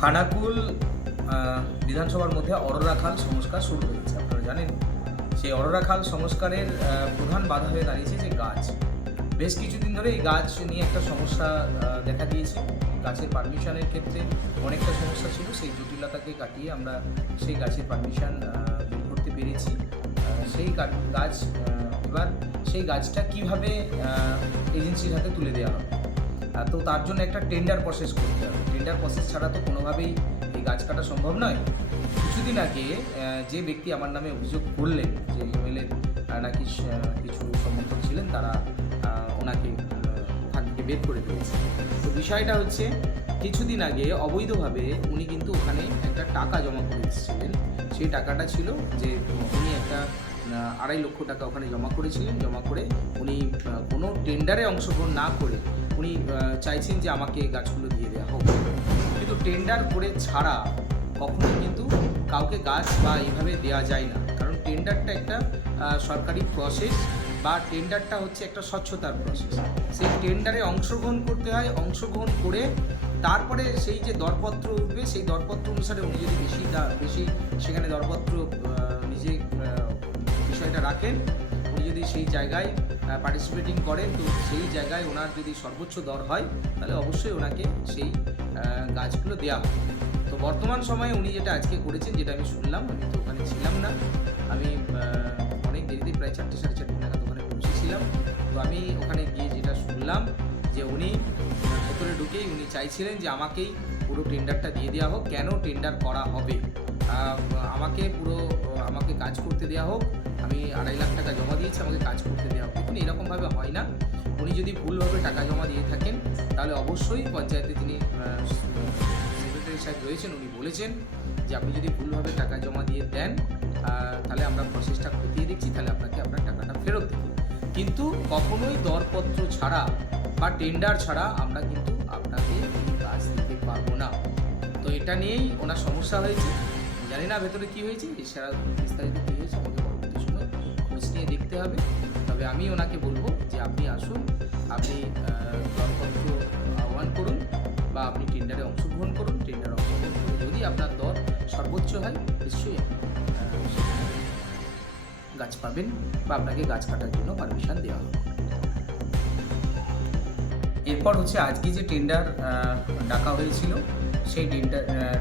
খানাকুল বিধানসভার মধ্যে অরোরা খাল সংস্কার শুরু হয়েছে। আপনারা জানেন সেই অরোরা খাল সংস্কারের প্রধান বাধা হয়ে দাঁড়িয়েছে যে গাছ। বেশ কিছুদিন ধরে এই গাছ নিয়ে একটা সমস্যা দেখা দিয়েছে। গাছের পারমিশনের ক্ষেত্রে অনেকটা সমস্যা ছিল, সেই জটিলতাকে কাটিয়ে আমরা সেই গাছের পারমিশন বের করতে পেরেছি। সেই গাছ এবার সেই গাছটা কীভাবে এজেন্সির হাতে তুলে দেওয়া হবে, তো তার জন্য একটা টেন্ডার প্রসেস করতে হবে। টেন্ডার প্রসেস ছাড়া তো কোনোভাবেই এই গাছ কাটা সম্ভব নয়। কিছুদিন আগে যে ব্যক্তি আমার নামে অভিযোগ করলেন যে এমএলএ নাকি কিছু সমর্থক ছিলেন, তারা ওনাকে ওখান থেকে বের করে দিয়েছে। তো বিষয়টা হচ্ছে, কিছুদিন আগে অবৈধভাবে উনি কিন্তু ওখানে একটা টাকা জমা করে এসেছিলেন। সেই টাকাটা ছিল যে উনি একটা 2.5 লক্ষ টাকা ওখানে জমা করেছিলেন। জমা করে উনি কোনো টেন্ডারে অংশগ্রহণ না করে উনি চাইছেন যে আমাকে গাছগুলো দিয়ে দেওয়া হোক। কিন্তু টেন্ডার করে ছাড়া কখনোই কিন্তু কাউকে গাছ বা এইভাবে দেওয়া যায় না, কারণ টেন্ডারটা একটা সরকারি প্রসেস বা টেন্ডারটা হচ্ছে একটা স্বচ্ছতার প্রসেস। সেই টেন্ডারে অংশগ্রহণ করতে হয়, অংশগ্রহণ করে তারপরে সেই যে দরপত্র উঠবে, সেই দরপত্র অনুসারে উনি যদি বেশি সেখানে দরপত্র নিজে বিষয়টা রাখেন, উনি যদি সেই জায়গায় পার্টিসিপেটিং করেন, তো সেই জায়গায় ওনার যদি সর্বোচ্চ দর হয় তাহলে অবশ্যই ওনাকে সেই গাছগুলো দেওয়া হবে। তো বর্তমান সময়ে উনি যেটা আজকে করেছেন, যেটা আমি শুনলাম, আমি তো ওখানে ছিলাম না, আমি অনেক দেরিতে প্রায় 4টে সাড়ে 4টে নাগাদ ওখানে পৌঁছেছিলাম। তো আমি ওখানে গিয়ে যেটা শুনলাম যে উনি ভেতরে ঢুকেই উনি চাইছিলেন যে আমাকেই পুরো টেন্ডারটা দিয়ে দেওয়া হোক। কেন টেন্ডার করা হবে, আমাকে কাজ করতে দেওয়া হোক, আমি 2.5 লাখ টাকা জমা দিয়েছি, আমাকে কাজ করতে দেওয়া হোক। কিন্তু এরকমভাবে হয় না। উনি যদি ভুলভাবে টাকা জমা দিয়ে থাকেন তাহলে অবশ্যই পঞ্চায়েতে তিনি সেক্রেটারি সাহেব রয়েছেন, উনি বলেছেন যে আপনি যদি ভুলভাবে টাকা জমা দিয়ে দেন তাহলে আমরা প্রসেসটা খতিয়ে দেখছি, তাহলে আপনাকে আপনার টাকাটা ফেরত দেব। কিন্তু কখনোই দরপত্র ছাড়া বা টেন্ডার ছাড়া আমরা কিন্তু আপনাকে কাজ দিতে পারবো না। তো এটা নিয়েই ওনার সমস্যা হয়েছে। জানি না ভেতরে কী হয়েছে, এছাড়া বিস্তারিত কী হয়েছে আমাকে পরবর্তী সময় খোঁজ নিয়ে দেখতে হবে। তবে আমি ওনাকে বলবো যে আপনি আসুন, আপনি দরপত্র আহ্বান করুন বা আপনি টেন্ডারে অংশগ্রহণ করুন। টেন্ডারে অংশগ্রহণ করে যদি আপনার দর সর্বোচ্চ হয়, নিশ্চয়ই গাছ পাবেন বা আপনাকে গাছ কাটার জন্য পারমিশন দেওয়া হবে। এরপর হচ্ছে আজকে যে টেন্ডার ডাকা হয়েছিল, সেই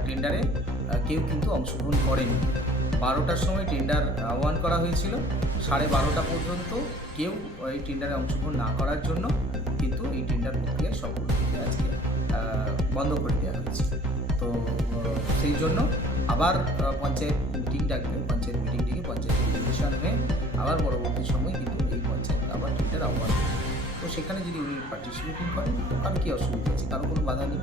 টেন্ডারে কেউ কিন্তু অংশগ্রহণ করেনি। 12টার সময় টেন্ডার আহ্বান করা হয়েছিল, 12:30 পর্যন্ত কেউ এই টেন্ডারে অংশগ্রহণ না করার জন্য কিন্তু এই টেন্ডার প্রক্রিয়া সম্পূর্ণরূপে আজকে বন্ধ করে দেওয়া হয়েছে। তো সেই জন্য আবার পঞ্চায়েত মিটিং ডাকবে, পঞ্চায়েত মিটিং ডেকে পঞ্চায়েত ডিসিশন হয়ে আবার পরবর্তী সময় কিন্তু এই পঞ্চায়েত আবার টেন্ডার আহ্বান। তো সেখানে যদি উনি পার্টিসিপেটিং করেন, তো কারো কী অসুবিধা আছে, কারো কোনো বাধা নেই।